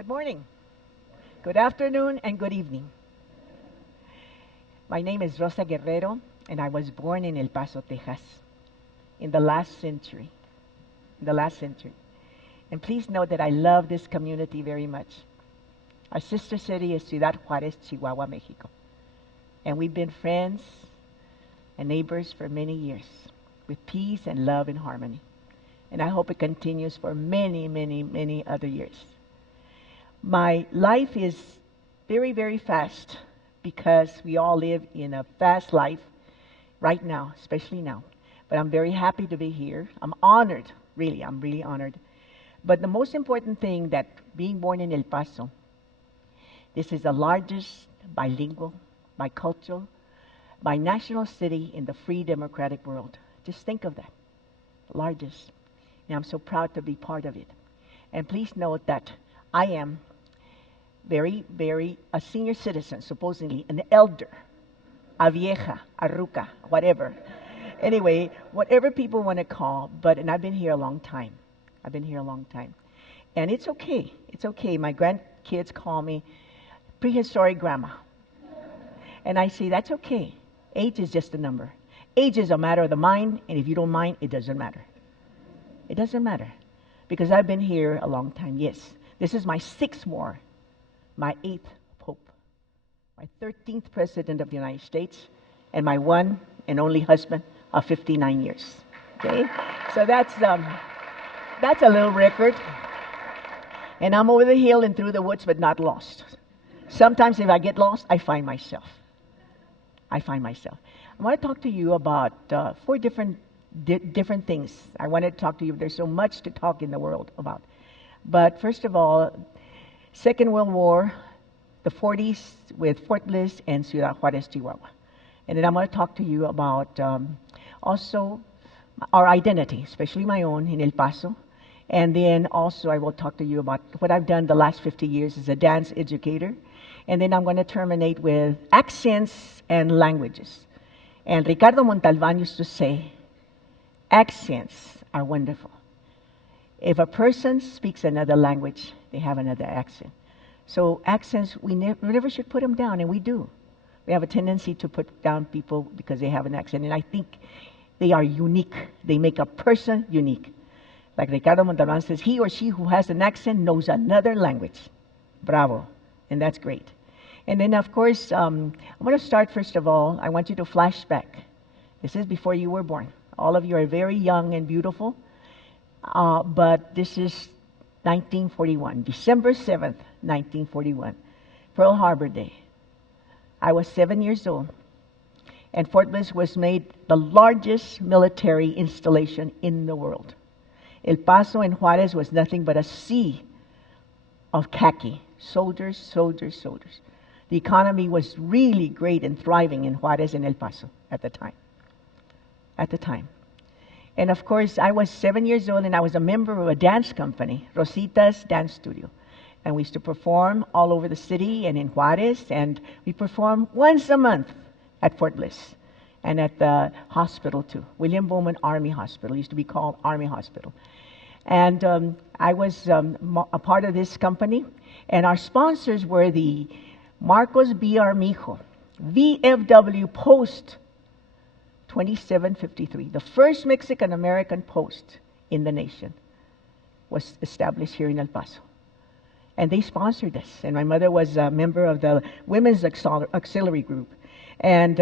Good morning, good afternoon, and good evening. My name is Rosa Guerrero, and I was born in El Paso, Texas, in the last century. And please know that I love this community very much. Our sister city is Ciudad Juárez, Chihuahua, Mexico. And we've been friends and neighbors for many years, with peace and love and harmony. And I hope it continues for many, many, many other years. My life is very, very fast because we all live in a fast life right now, especially now. But I'm very happy to be here. I'm honored, really, I'm really honored. But the most important thing that being born in El Paso, this is the largest bilingual, bicultural, binational city in the free democratic world. Just think of that, largest. And I'm so proud to be part of it. And please note that I am a senior citizen, supposedly an elder, a vieja, a ruca, whatever. Anyway, whatever people want to call, and I've been here a long time. And it's okay. It's okay. My grandkids call me prehistoric grandma. And I say, that's okay. Age is just a number. Age is a matter of the mind, and if you don't mind, it doesn't matter. It doesn't matter. Because I've been here a long time, yes. This is my 6th war, my 8th Pope, my 13th President of the United States, and my one and only husband of 59 years. Okay? So that's a little record. And I'm over the hill and through the woods, but not lost. Sometimes if I get lost, I find myself. I want to talk to you about 4 different things. I want to talk to you. There's so much to talk in the world about. But first of all, Second World War, the 40s with Fort Bliss and Ciudad Juárez, Chihuahua. And then I'm going to talk to you about also our identity, especially my own in El Paso. And then also I will talk to you about what I've done the last 50 years as a dance educator. And then I'm going to terminate with accents and languages. And Ricardo Montalban used to say, accents are wonderful. If a person speaks another language, they have another accent. So accents, we never should put them down, and we do. We have a tendency to put down people because they have an accent, and I think they are unique. They make a person unique. Like Ricardo Montalban says, he or she who has an accent knows another language. Bravo, and that's great. And then, of course, I'm going to start, first of all, I want you to flash back. This is before you were born. All of you are very young and beautiful, but this is 1941, December 7th, 1941, Pearl Harbor Day. I was 7 years old, and Fort Bliss was made the largest military installation in the world. El Paso and Juárez was nothing but a sea of khaki, soldiers, soldiers, soldiers. The economy was really great and thriving in Juárez and El Paso at the time. And of course, I was 7 years old, and I was a member of a dance company, Rosita's Dance Studio. And we used to perform all over the city and in Juárez, and we performed once a month at Fort Bliss and at the hospital too, William Bowman Army Hospital. It used to be called Army Hospital. And I was a part of this company, and our sponsors were the Marcos B. Armijo, VFW Post 2753, the first Mexican-American post in the nation, was established here in El Paso. And they sponsored us. And my mother was a member of the Women's Auxiliary Group. And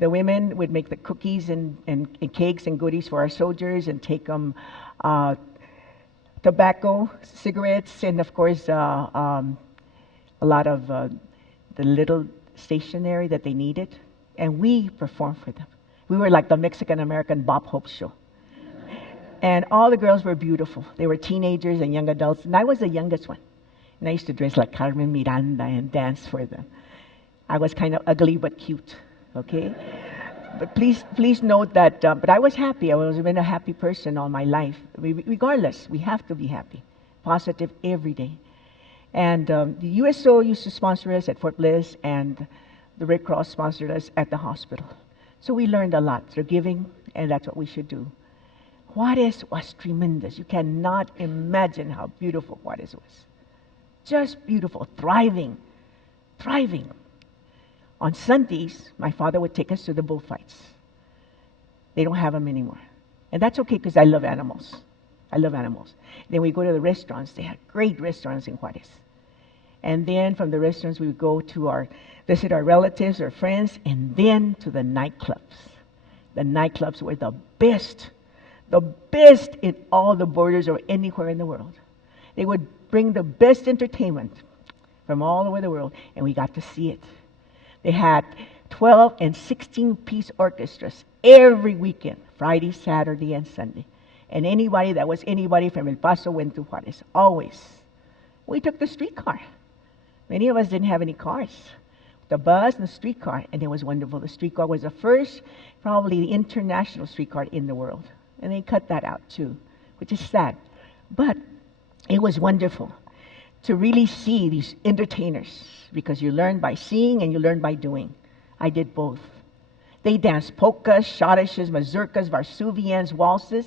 the women would make the cookies and cakes and goodies for our soldiers and take them tobacco, cigarettes, and of course a lot of the little stationery that they needed. And we performed for them. We were like the Mexican-American Bob Hope show. And all the girls were beautiful. They were teenagers and young adults, and I was the youngest one. And I used to dress like Carmen Miranda and dance for them. I was kind of ugly but cute, okay? But please note that, but I was happy. I was been a happy person all my life. Regardless, we have to be happy, positive every day. And the USO used to sponsor us at Fort Bliss, and the Red Cross sponsored us at the hospital. So we learned a lot through giving, and that's what we should do. Juárez was tremendous. You cannot imagine how beautiful Juárez was. Just beautiful, thriving, thriving. On Sundays, my father would take us to the bullfights. They don't have them anymore. And that's okay because I love animals. I love animals. Then we go to the restaurants. They had great restaurants in Juarez. And then from the restaurants, we would go to visit our relatives or friends, and then to the nightclubs. The nightclubs were the best in all the borders or anywhere in the world. They would bring the best entertainment from all over the world, and we got to see it. They had 12 and 16-piece orchestras every weekend, Friday, Saturday, and Sunday. And anybody that was anybody from El Paso went to Juarez, always. We took the streetcar. Many of us didn't have any cars. The bus and the streetcar, and it was wonderful. The streetcar was the first, probably the international streetcar in the world. And they cut that out too, which is sad. But it was wonderful to really see these entertainers, because you learn by seeing and you learn by doing. I did both. They danced polkas, schottisches, mazurkas, varsuvians, waltzes.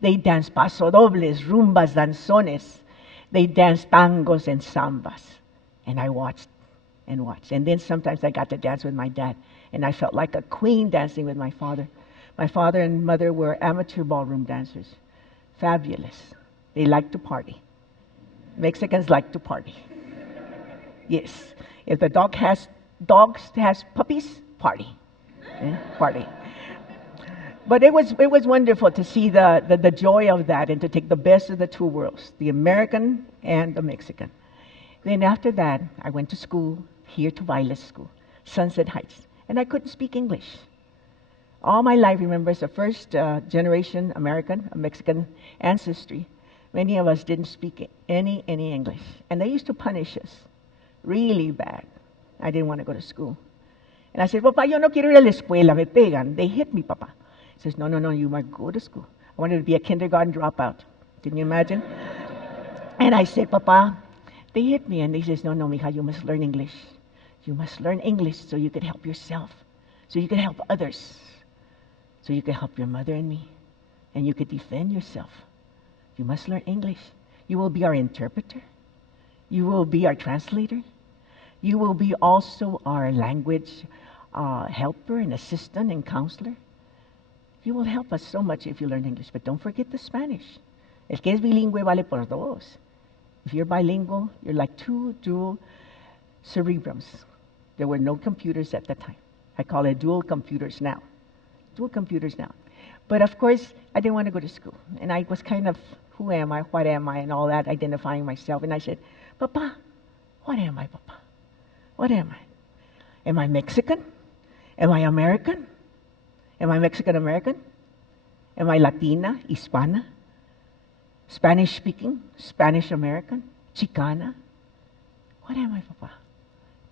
They danced pasodobles, rumbas, danzones. They danced tangos and sambas. And I watched and watched. And then sometimes I got to dance with my dad. And I felt like a queen dancing with my father. My father and mother were amateur ballroom dancers. Fabulous. They liked to party. Mexicans like to party. Yes. If the dogs has puppies, party. Party. But it was wonderful to see the joy of that and to take the best of the two worlds, the American and the Mexican. Then after that, I went to school, here to Violet School, Sunset Heights, and I couldn't speak English. All my life, remember, as a first generation American, a Mexican ancestry, many of us didn't speak any English. And they used to punish us really bad. I didn't want to go to school. And I said, Papa, yo no quiero ir a la escuela, me pegan. They hit me, Papa. He says, no, you must go to school. I wanted to be a kindergarten dropout. Can you imagine? And I said, Papa, they hit me. And he says, no, mija, you must learn English. You must learn English so you can help yourself, so you can help others, so you can help your mother and me, and you can defend yourself. You must learn English. You will be our interpreter. You will be our translator. You will be also our language helper and assistant and counselor. You will help us so much if you learn English, but don't forget the Spanish. El que es bilingüe vale por dos. If you're bilingual, you're like two dual cerebrums. There were no computers at the time. I call it dual computers now. Dual computers now. But of course, I didn't want to go to school. And I was kind of, who am I, what am I, and all that, identifying myself. And I said, Papa, what am I, Papa? What am I? Am I Mexican? Am I American? Am I Mexican-American? Am I Latina, Hispana? Spanish-speaking? Spanish-American? Chicana? What am I, Papa?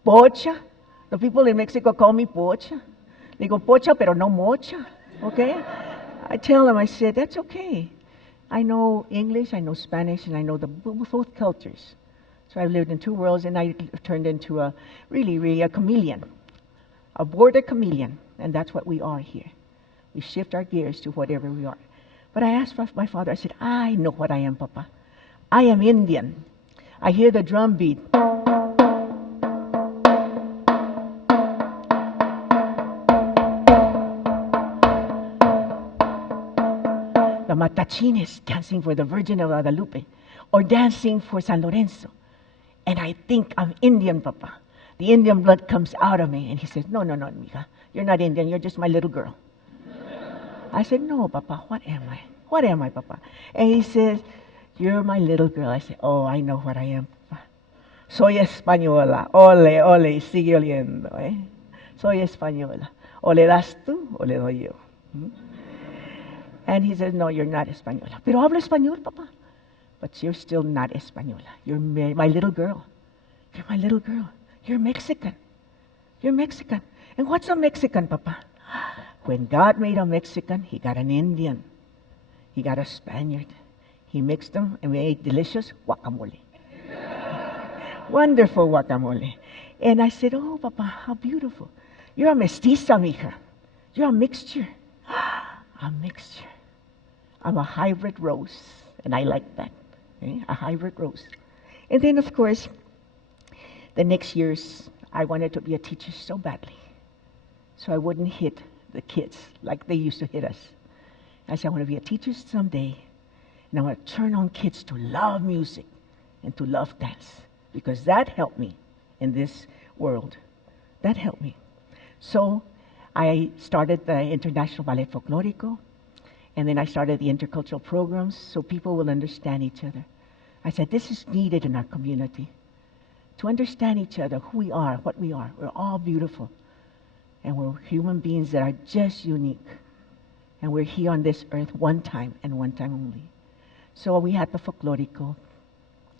Pocha? The people in Mexico call me Pocha. They go, Pocha, pero no mocha. Okay? I tell them, I said, that's okay. I know English, I know Spanish, and I know both cultures. So I've lived in two worlds, and I turned into a really a chameleon, a border chameleon, and that's what we are here. We shift our gears to whatever we are. But I asked my father, I said, I know what I am, Papa. I am Indian. I hear the drum beat. The matachines dancing for the Virgin of Guadalupe, or dancing for San Lorenzo. And I think I'm Indian, Papa. The Indian blood comes out of me. And he says, no, mija. You're not Indian. You're just my little girl. I said, no, Papa. What am I? What am I, Papa? And he says, you're my little girl. I said, oh, I know what I am, Papa. Soy española. Ole, ole, sigue oliendo, eh? Soy española. O le das tú, o le doy yo. And he says, no, you're not española. Pero hablo español, Papa. But you're still not española. You're my little girl. You're my little girl. You're Mexican. You're Mexican. And what's a Mexican, Papa? When God made a Mexican, he got an Indian. He got a Spaniard. He mixed them and made delicious guacamole. Wonderful guacamole. And I said, oh, Papa, how beautiful. You're a mestiza, mija. You're a mixture. A mixture. I'm a hybrid rose. And I like that. A hybrid rose. And then, of course, the next years, I wanted to be a teacher so badly, so I wouldn't hit the kids like they used to hit us. I said, I want to be a teacher someday, and I want to turn on kids to love music and to love dance, because that helped me in this world. That helped me. So I started the International Ballet Folklorico, and then I started the intercultural programs so people will understand each other. I said, this is needed in our community, to understand each other, who we are, what we are. We're all beautiful, and we're human beings that are just unique, and we're here on this earth one time and one time only. So we had the Folklorico,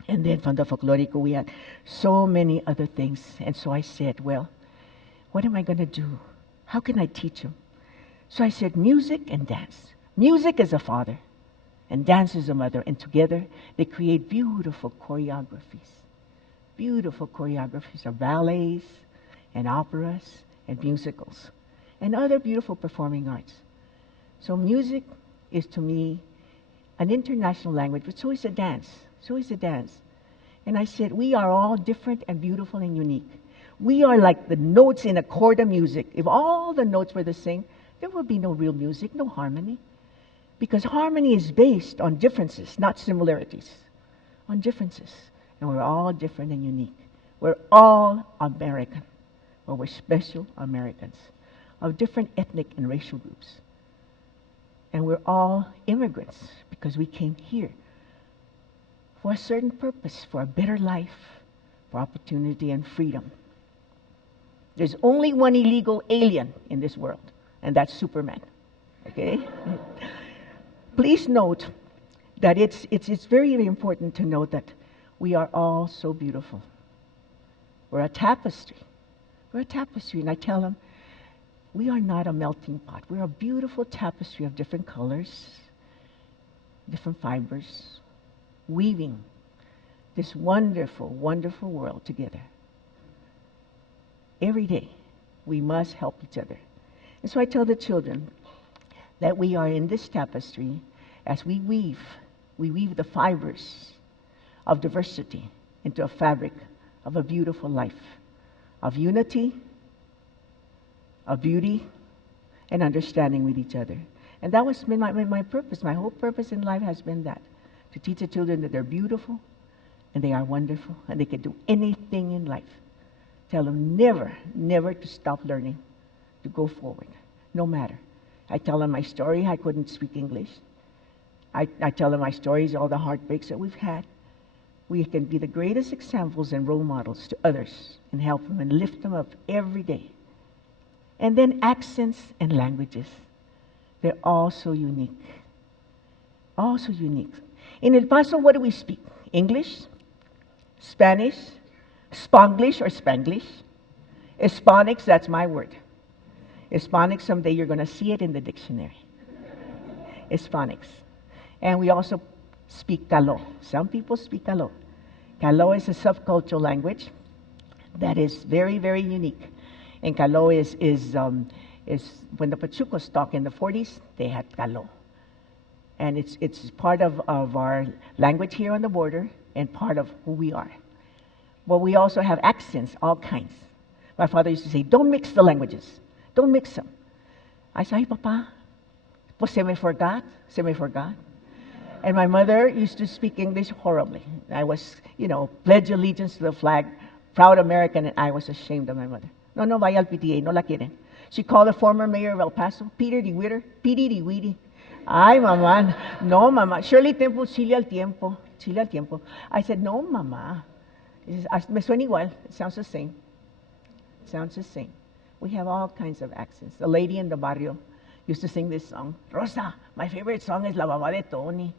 and then from the Folklorico we had so many other things. And so I said, well, what am I going to do? How can I teach them? So I said, music and dance. Music is a father, and dance is a mother, and together they create beautiful choreographies. Beautiful choreographies of ballets and operas and musicals and other beautiful performing arts. So music is to me an international language, but so is a dance. So is a dance. And I said, we are all different and beautiful and unique. We are like the notes in a chord of music. If all the notes were the same, there would be no real music, no harmony. Because harmony is based on differences, not similarities. On differences. And we're all different and unique. We're all American. Or we're special Americans of different ethnic and racial groups. And we're all immigrants because we came here for a certain purpose, for a better life, for opportunity and freedom. There's only one illegal alien in this world, and that's Superman. Okay? Please note that it's very, very important to note that we are all so beautiful. We're a tapestry. We're a tapestry, and I tell them, we are not a melting pot. We're a beautiful tapestry of different colors, different fibers, weaving this wonderful, wonderful world together. Every day, we must help each other. And so I tell the children that we are in this tapestry as we weave the fibers of diversity into a fabric of a beautiful life, of unity, of beauty, and understanding with each other. And that was my purpose. My whole purpose in life has been that, to teach the children that they're beautiful, and they are wonderful, and they can do anything in life. Tell them never, never to stop learning, to go forward, no matter. I tell them my story. I couldn't speak English. I tell them my stories, all the heartbreaks that we've had. We can be the greatest examples and role models to others and help them and lift them up every day. And then accents and languages. They're all so unique. All so unique. In El Paso, what do we speak? English, Spanish, Spanglish or Spanglish. Hispanics, that's my word. Hispanics, someday you're going to see it in the dictionary. Hispanics. And we also speak Calo. Some people speak Calo. Calo is a subcultural language that is very, very unique. And Calo is when the Pachucos talk in the 40s, they had Calo. And it's part of our language here on the border and part of who we are. But we also have accents, all kinds. My father used to say, don't mix the languages. Don't mix them. I said, ay, Papa, pues se me forgot. And my mother used to speak English horribly. I was, pledge allegiance to the flag, proud American, and I was ashamed of my mother. No, vaya al PTA, no la quieren. She called the former mayor of El Paso, Peter de Witter, Piri de Witty. Ay, mamá, no, mamá. Shirley Temple, Chile al tiempo. I said, no, mamá. Me suena igual. It sounds the same. We have all kinds of accents. The lady in the barrio used to sing this song. Rosa, my favorite song is La Mamá de Tony.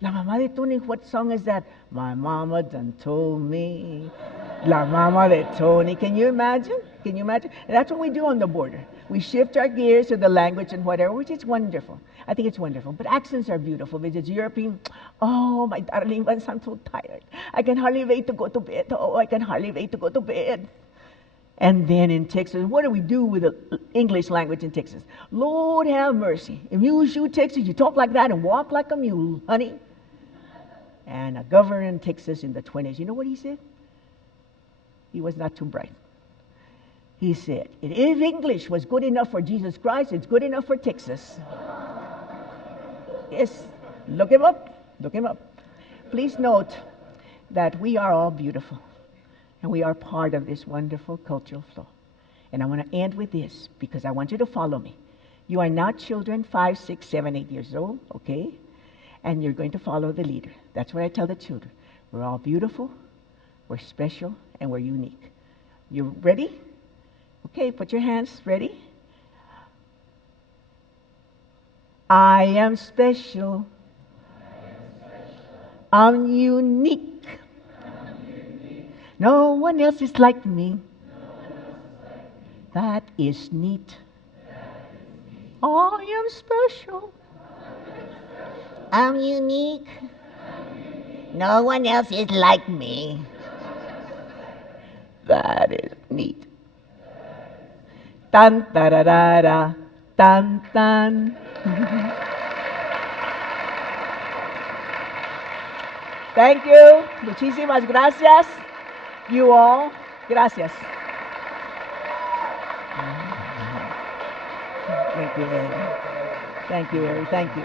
La Mamá de Tony, what song is that? My mama done told me. La Mamá de Tony. Can you imagine? And that's what we do on the border. We shift our gears to the language and whatever, which is wonderful. I think it's wonderful. But accents are beautiful. Because it's European. Oh, my darling ones, I'm so tired. I can hardly wait to go to bed. Oh, I can hardly wait to go to bed. And then in Texas, what do we do with the English language in Texas? Lord have mercy. If you shoot Texas, you talk like that and walk like a mule, honey. and a governor in Texas in the 20s. You know what he said? He was not too bright. He said, if English was good enough for Jesus Christ, it's good enough for Texas. Yes, look him up. Look him up. Please note that we are all beautiful, and we are part of this wonderful cultural flow. And I want to end with this, because I want you to follow me. You are not children 5, 6, 7, 8 years old, okay? And you're going to follow the leader. That's what I tell the children. We're all beautiful, we're special, and we're unique. You ready? Okay, put your hands ready. I am special. I'm unique. No one else is like me. That is neat. I am special. I'm unique. No one else is like me. That is neat. Tan tararara, tan tan. Thank you. Muchísimas gracias. You all. Gracias. Thank you. Thank you. Thank you.